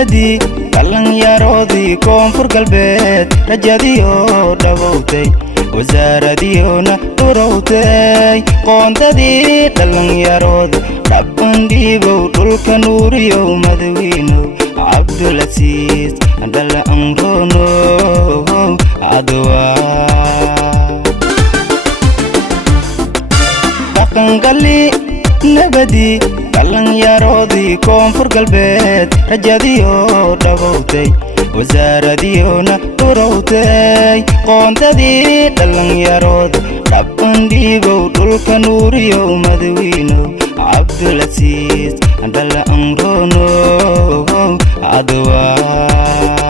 nabadii dhalinyaroodii koonfur galbeed rajadiyo dhawowtay wasaaradiyoona urowtay qoondadii dhalinyarood dhabbandhiibow dhulka nuuriyow madawiinow cabdulasiis dhala anronow cadowaa dhaqangali nabadii dhalinyaroodii koonfur galbeed rajadiyo dhawowtay wasaaradiyoona urowtay qoondadii dhalinyarood dhabbandhiibow dhulka nuuriyow madawiinow cabdulasiis dhala anronow cadowaa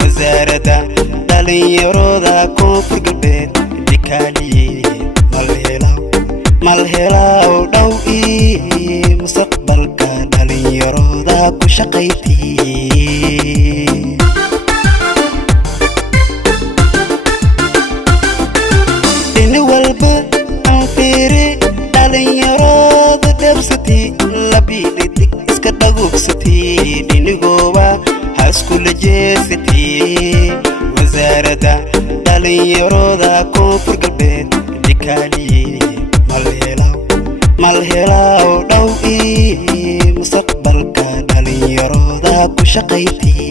wasaaradda dhalinyarooda koonfur galbeed dikaaliye malhelaw dhow ii mustaqbalka dhalinyarooda ku shaqaytay dhini walba aan fiiri dhalinyarooda dhabsatay labiidhidig iska dhagugsatay dhinigooba haskula jeesatay wasaaradda dhalinyarooda koonfur galbeed dikaaliye malhelaw dhow ii mustaqbalka dhalinyarooda ku shaqaytay